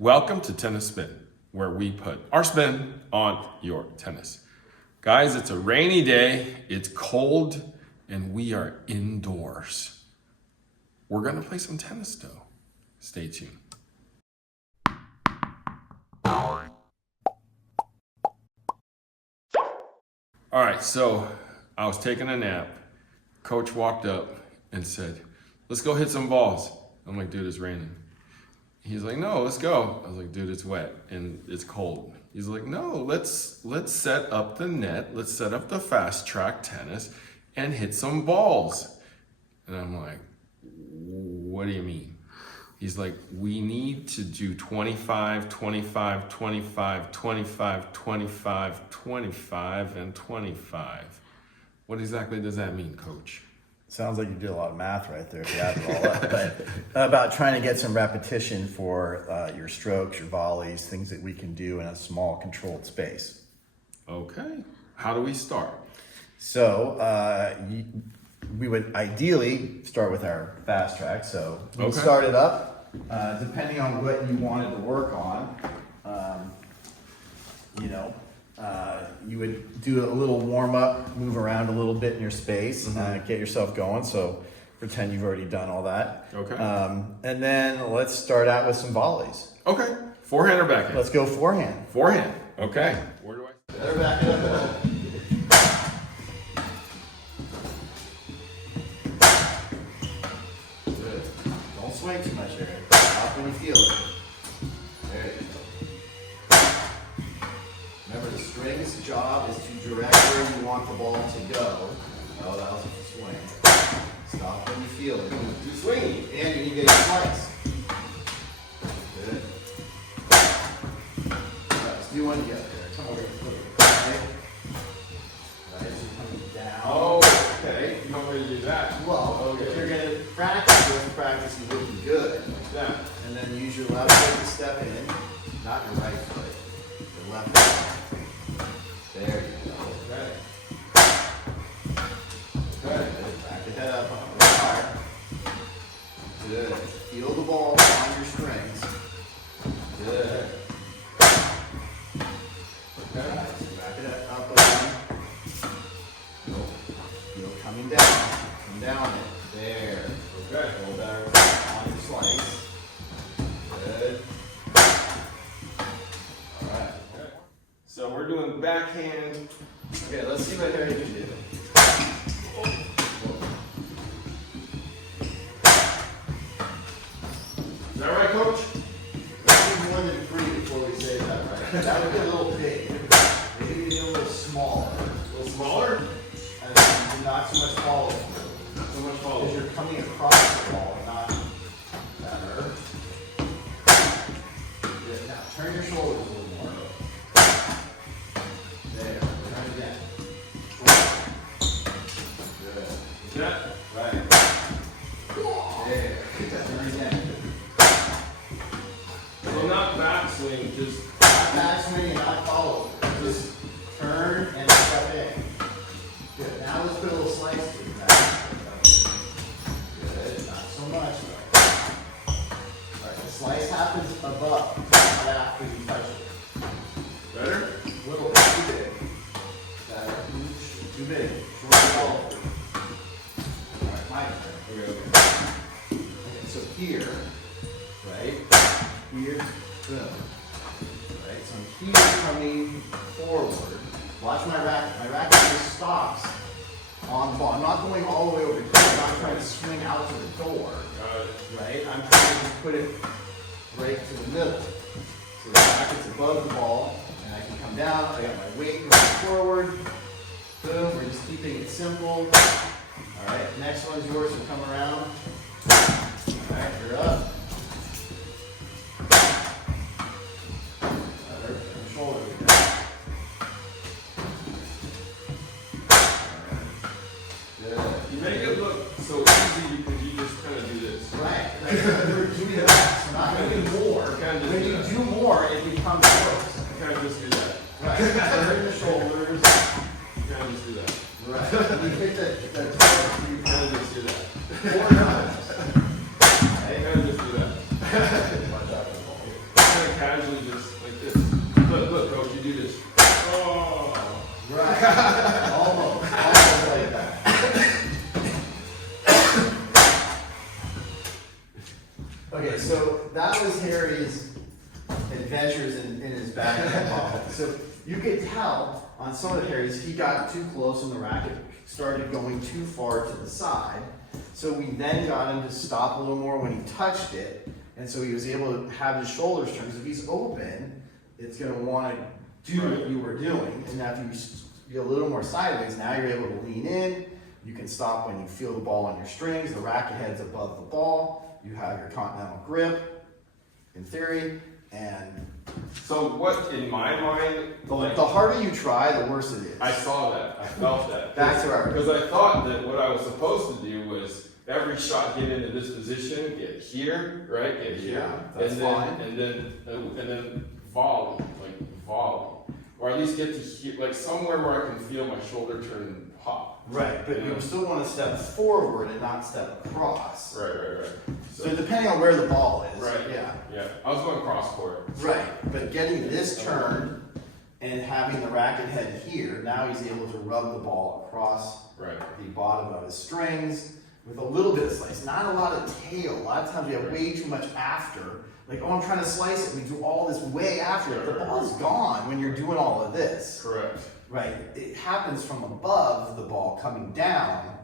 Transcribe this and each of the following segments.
Welcome to Tennis Spin, where we put our spin on your tennis. Guys, it's a rainy day, it's cold, and we are indoors. We're gonna play some tennis though. Stay tuned. All right, so I was taking a nap. Coach walked up and said, let's go hit some balls. I'm like, dude, it's raining. He's like, no, let's go. I was like, dude, it's wet and it's cold. He's like, no, let's set up the net. Let's set up the fast track tennis and hit some balls. And I'm like, what do you mean? He's like, we need to do 25, 25, 25, 25, 25, 25, and 25. What exactly does that mean, Coach? Sounds like you did a lot of math right there if you add it all up. But about trying to get some repetition for your strokes, your volleys, things that we can do in a small controlled space. Okay. How do we start? So we would ideally start with our fast track. So we Okay. start it up, depending on what you wanted to work on. You would do a little warm up, move around a little bit in your space, get yourself going. So pretend you've already done all that. Okay. And then let's start out with some volleys. Okay. Forehand or backhand? Let's go forehand. Forehand. Okay. Where do I? Better back it up. Good. Don't swing too much, Eric. Stop when you feel it. There you go. Remember, the string's job is to direct where you want the ball to go. Oh, that was a swing. Stop when you feel it. Do swinging. And you need to get a slice. Good. All right, let's do one together. Come over here. Right? Right, so coming down. Oh, okay. You want me to do that? Well, Okay. if you're going to practice you looking good. Like that. And then use your left foot to step in, not your right foot. Your left foot. There you go. Okay. Good. Back your head up on the hard. Good. Feel the ball on your strings. Good. Okay. Right, so back it up again. Feel coming down. Come down it. There. Okay. Go better on your slice. Good. All right. Okay. So we're doing backhand. Okay, let's see what Harry can do. Is that right, Coach? Let's do more than 3 before we say that, right? That would be a little big. Maybe a little smaller. A little smaller? And not so much follow. So much follow. Because you're coming across the ball, not better. Good. Now turn your shoulders a little more. There. Turn again. Good. Is that? Right. There. Turn again. So not backswing, just. Not backswing and not follow. Just turn and step in. Good. Now let's put a little slice to the back. Good. Not so much though. Alright, the slice happens above, not after you touch it. Better? Little too big. Better. Too big. Short ball. Alright, my turn. Okay. Okay, so here, right? Here, boom. Right, so I'm here coming forward. Watch my racket. My racket just stops on the ball. I'm not going all the way over here. I'm not trying to swing out to the door. Right? I'm trying to just put it right to the middle. So the racket's above the ball, and I can come down. I got my weight going forward. Boom. We're just keeping it simple. All right, next one's yours, so come around. All right, you're up. Turn your shoulder again. Good. You make it look so easy because you just kind of do this. Right. We're doing that. So not doing more. Kinda just When do you that. do more, it becomes worse. Kind of just do that. Right. Turn your shoulders. Kind of just do that. Right. You hit the toe. You kind of just do that. 4 times. Kind of just do that. Watch out for the ball. casually just like this. Look, coach, you do this. Oh. Right. Almost like that. Okay, so that was Harry's adventures in his backhand ball. So you could tell on some of the Harry's, he got too close and the racket started going too far to the side. So we then got him to stop a little more when he touched it. And so he was able to have his shoulders turned. Because if he's open, it's going to want to do what you were doing. And after you get a little more sideways, now you're able to lean in. You can stop when you feel the ball on your strings. The racket head's above the ball. You have your continental grip, in theory. And so what, in my mind, the harder you try, the worse it is. I saw that. I felt that. That's right. Because I thought that what I was supposed to do was every shot get into this position, get here, right? Get here. Yeah, that's and fine. And then volley, or at least get to here, like somewhere where I can feel my shoulder turn and pop. Right, but you still want to step forward and not step across. Right. So depending on where the ball is. Right. Yeah. I was going cross court. Right, but getting this turned and having the racket head here, now he's able to rub the ball across the bottom of his strings with a little bit of slice, not a lot of tail. A lot of times we have way too much after. Like, oh, I'm trying to slice it. We do all this way after it. The ball is gone when you're doing all of this. Correct. Right. It happens from above the ball coming down.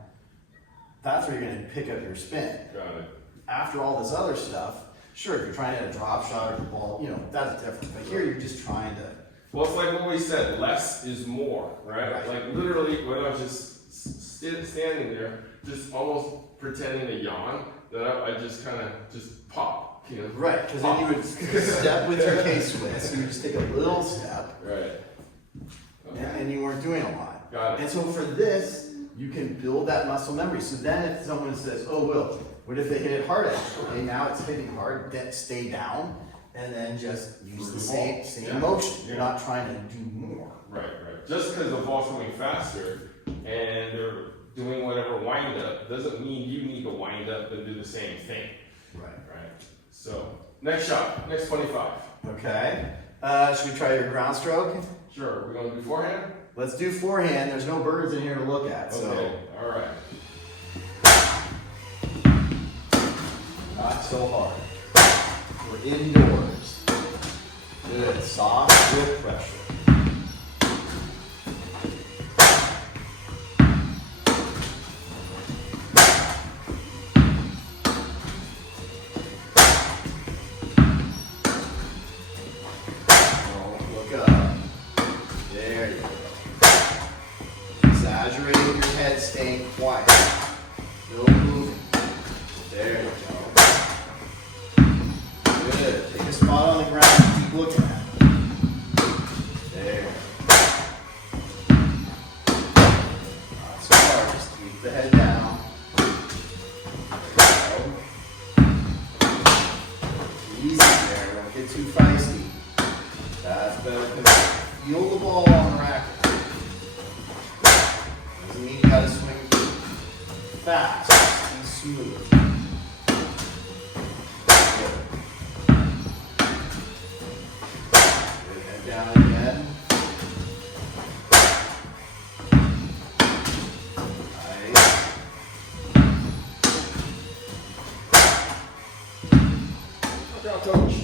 That's where you're going to pick up your spin. Got it. After all this other stuff, sure, if you're trying to hit a drop shot or the ball, that's different. But here you're just trying to. Well, it's like what we said, less is more, right? Like literally when I was just standing there, just almost pretending to yawn, that I just kind of just pop. Right, because then you would step with your K-Swiss, you would just take a little step. Right. Okay. And you weren't doing a lot. Got it. And so for this, you can build that muscle memory. So then if someone says, oh, Will, what if they hit it hard? Okay, now it's hitting hard, then stay down, and then just use the same motion. You're not trying to do more. Right. Just because the ball's coming faster and they're doing whatever wind up doesn't mean you need to wind up and do the same thing. Right. So, next shot, next 25. Okay. Should we try your ground stroke? Sure. We're going to do forehand? Let's do forehand. There's no birds in here to look at. Okay. So. All right. Not so hard. We're indoors. Good. Soft grip pressure. Exaggerating your head, staying quiet. No moving. There you go. Good. Take a spot on the ground and keep looking at it. There. Not so hard. Just keep the head down. There you go. Easy there. Don't get too feisty. That's better. Feel the ball on the racket. Doesn't mean you gotta swing fast. Be smooth. Good. Good. Head down again. Nice. Watch out, coach.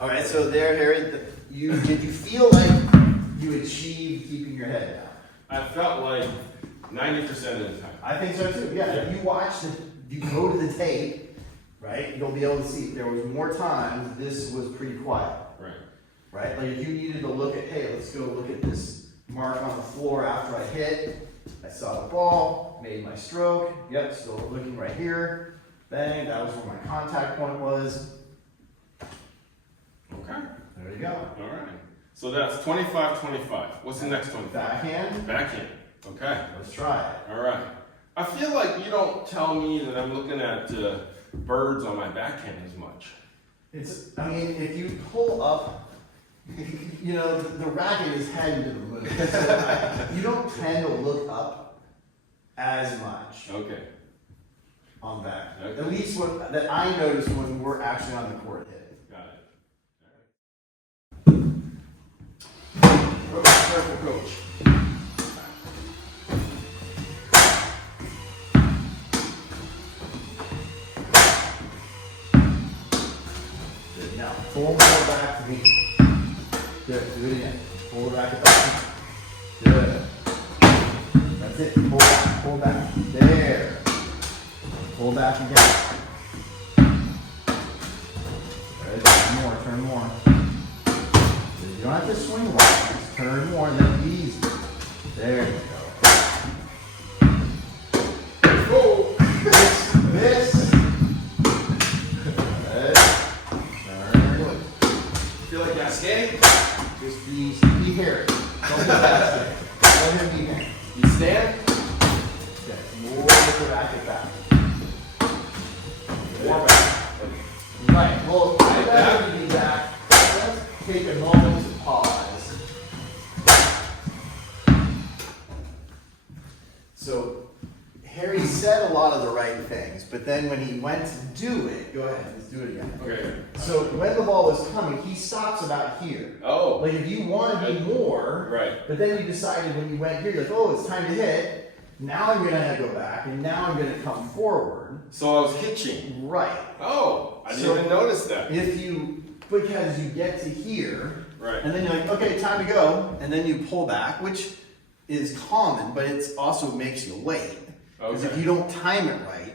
All right, so there, Harry, did you feel like you achieved keeping your head down? I felt like 90% of the time. I think so too. Yeah, if you watch you go to the tape, right, you'll be able to see there was more times this was pretty quiet. Right? Like if you needed to look at, hey, let's go look at this mark on the floor after I hit. I saw the ball, made my stroke. Yep, still looking right here. Bang, that was where my contact point was. Okay. There you go. All right. So that's 25-25. What's the next 25? Backhand. Backhand. Okay. Let's try it. All right. I feel like you don't tell me that I'm looking at birds on my backhand as much. I mean, if you pull up, the racket is heading to the moon. So you don't tend to look up as much. Okay. on back. Okay. At least what that I noticed when we're actually on the court hitting. Got it. Careful, coach. Good. Now, pull more back to me. Good. Do it again. Pull the racket back. Good. That's it. Pull back. Pull back. There. Pull back again. Good. Turn more. Turn more. You don't have to swing a lot. Just turn more and then easy. There you go. Go. This. Good. Turn. Feel like cascading? Just be hairy. Don't be that. Let him be hairy. You stand? Okay. More with the racket back. More back. Right. Well, I'd rather be back. Let's take a moment to pause. So, Harry said a lot of the right things, but then when he went to do it, go ahead, let's do it again. Okay. So when the ball is coming, he stops about here. Oh. Like if you want to be more, Right. but then you decided when you went here, like, oh, it's time to hit. Now I'm gonna go back, and now I'm gonna come forward. So I was hitching. Right. Oh, I didn't So- even notice that. Because you get to here, Right. and then you're like, okay, time to go, and then you pull back, which is common, but it also makes you late. Because if Okay. you don't time it right,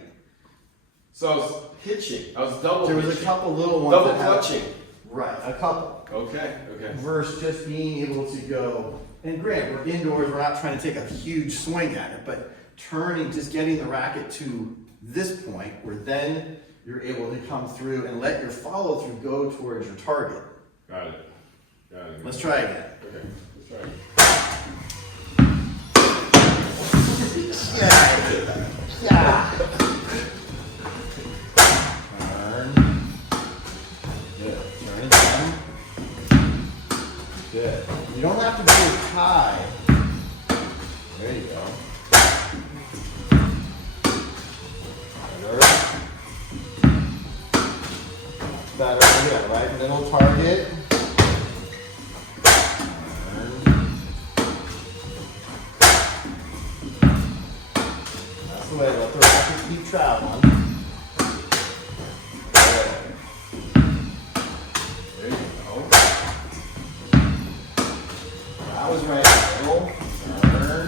So I was hitching. I was double there was a hitching. couple little ones Double that have- clutching. Right, a couple. Okay. Okay. Versus just being able to go, and granted, we're indoors, we're not trying to take a huge swing at it, but turning, just getting the racket to this point where then you're able to come through and let your follow through go towards your target. Got it. Got it. Let's try again. Okay. Let's try it. Yeah. Yeah. Turn. Good. Turn again. Good. You don't have to be as high. There you go. Better. Better. Yeah, right middle target. That's the way. Let the racket keep traveling. Good. There you go. That was right. Middle. Turn.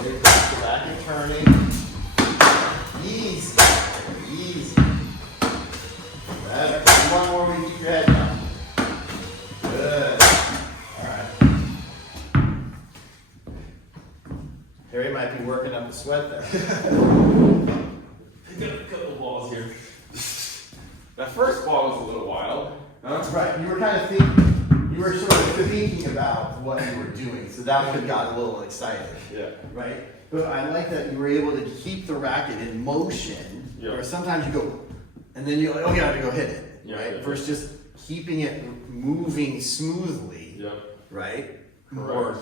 There you go. The racket turning. Easy. Easy. Better. One more when you keep your head down. Good. Harry might be working up a sweat there. I got a couple balls here. That first ball was a little wild. Huh? Right, you were kind of thinking, you were sort of thinking about what you were doing, so that one got a little excited. Yeah. Right? But I like that you were able to keep the racket in motion, Yeah. or sometimes you go, and then you're like, oh, yeah, I have to go hit it. Yeah, Right? yeah. Versus just keeping it moving smoothly. Yep. Right? Correct.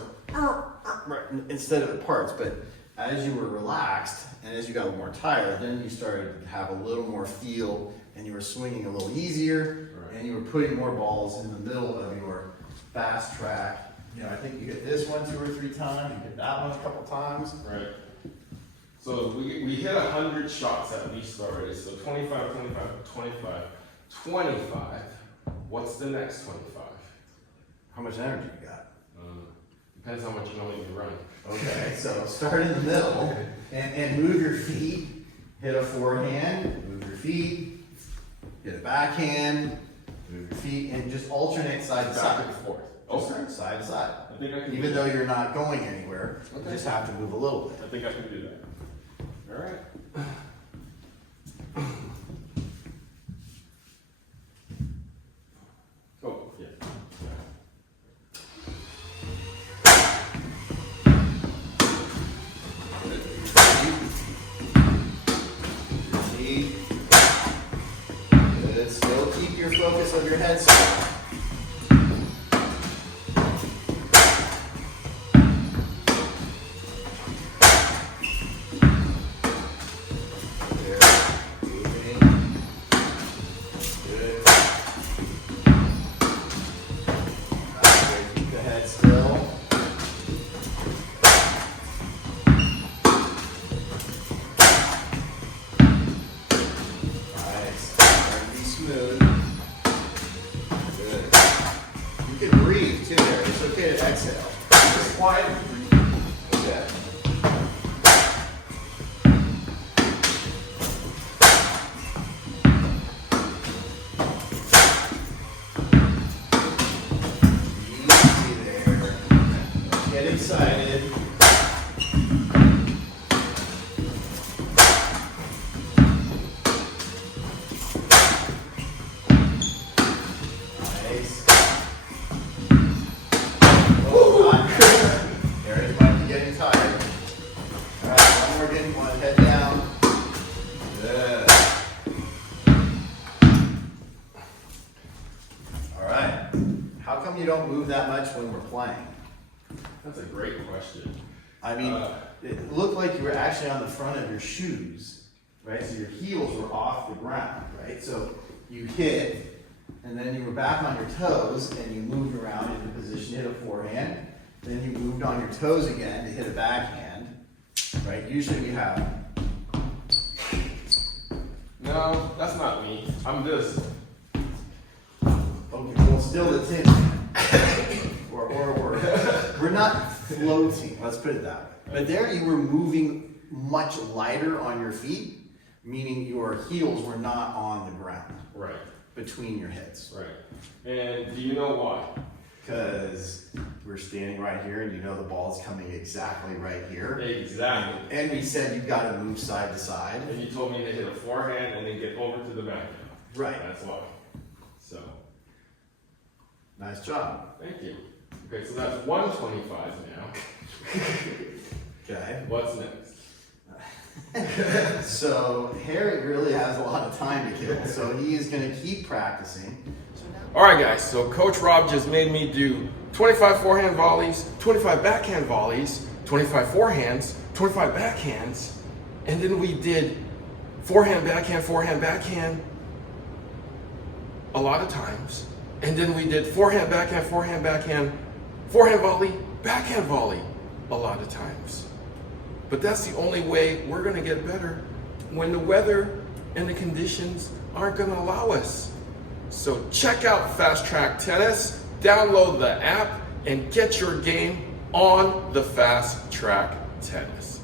Right, instead of the parts, but as you were relaxed and as you got more tired, then you started to have a little more feel and you were swinging a little easier Right. and you were putting more balls in the middle of your fast track. You know, I think you hit this one 2 or 3 times, you hit that one a couple times. Right. So we hit 100 shots at least already. So 25, 25, 25, 25. What's the next 25? How much energy you got? Depends how much you know when you run. Okay, so start in the middle and move your feet, hit a forehand, move your feet, hit a backhand, move your feet, and just alternate side to Back side. and forth. Just Okay. side to side. I think I can Even do though that. you're not going anywhere, you Okay. just have to move a little bit. I think I can do that. All right. Oh, yeah. Feet. Good. Still keep your focus of your head straight. you don't move that much when we're playing? That's a great question. I mean, it looked like you were actually on the front of your shoes, right? So your heels were off the ground, right? So you hit, and then you were back on your toes, and you moved around into position to hit a forehand. Then you moved on your toes again to hit a backhand, right? Usually we have. No, that's not me. I'm this. Okay, well, still the tin. We're not floating, let's put it that way. But there you were moving much lighter on your feet, meaning your heels were not on the ground. Right. Between your hips. Right. And do you know why? Because we're standing right here and you know the ball's coming exactly right here. Exactly. And we said you got to move side to side. And you told me to hit a forehand and then get over to the backhand. Right. That's why. So. Nice job. Thank you. Okay, so that's 125 now. Okay. What's next? So Harry really has a lot of time to kill, so he is going to keep practicing. All right, guys, so Coach Rob just made me do 25 forehand volleys, 25 backhand volleys, 25 forehands, 25 backhands, and then we did forehand, backhand a lot of times. And then we did forehand, backhand, forehand volley, backhand volley a lot of times. But that's the only way we're gonna get better when the weather and the conditions aren't gonna allow us. So check out Fast Track Tennis, download the app, and get your game on the Fast Track Tennis.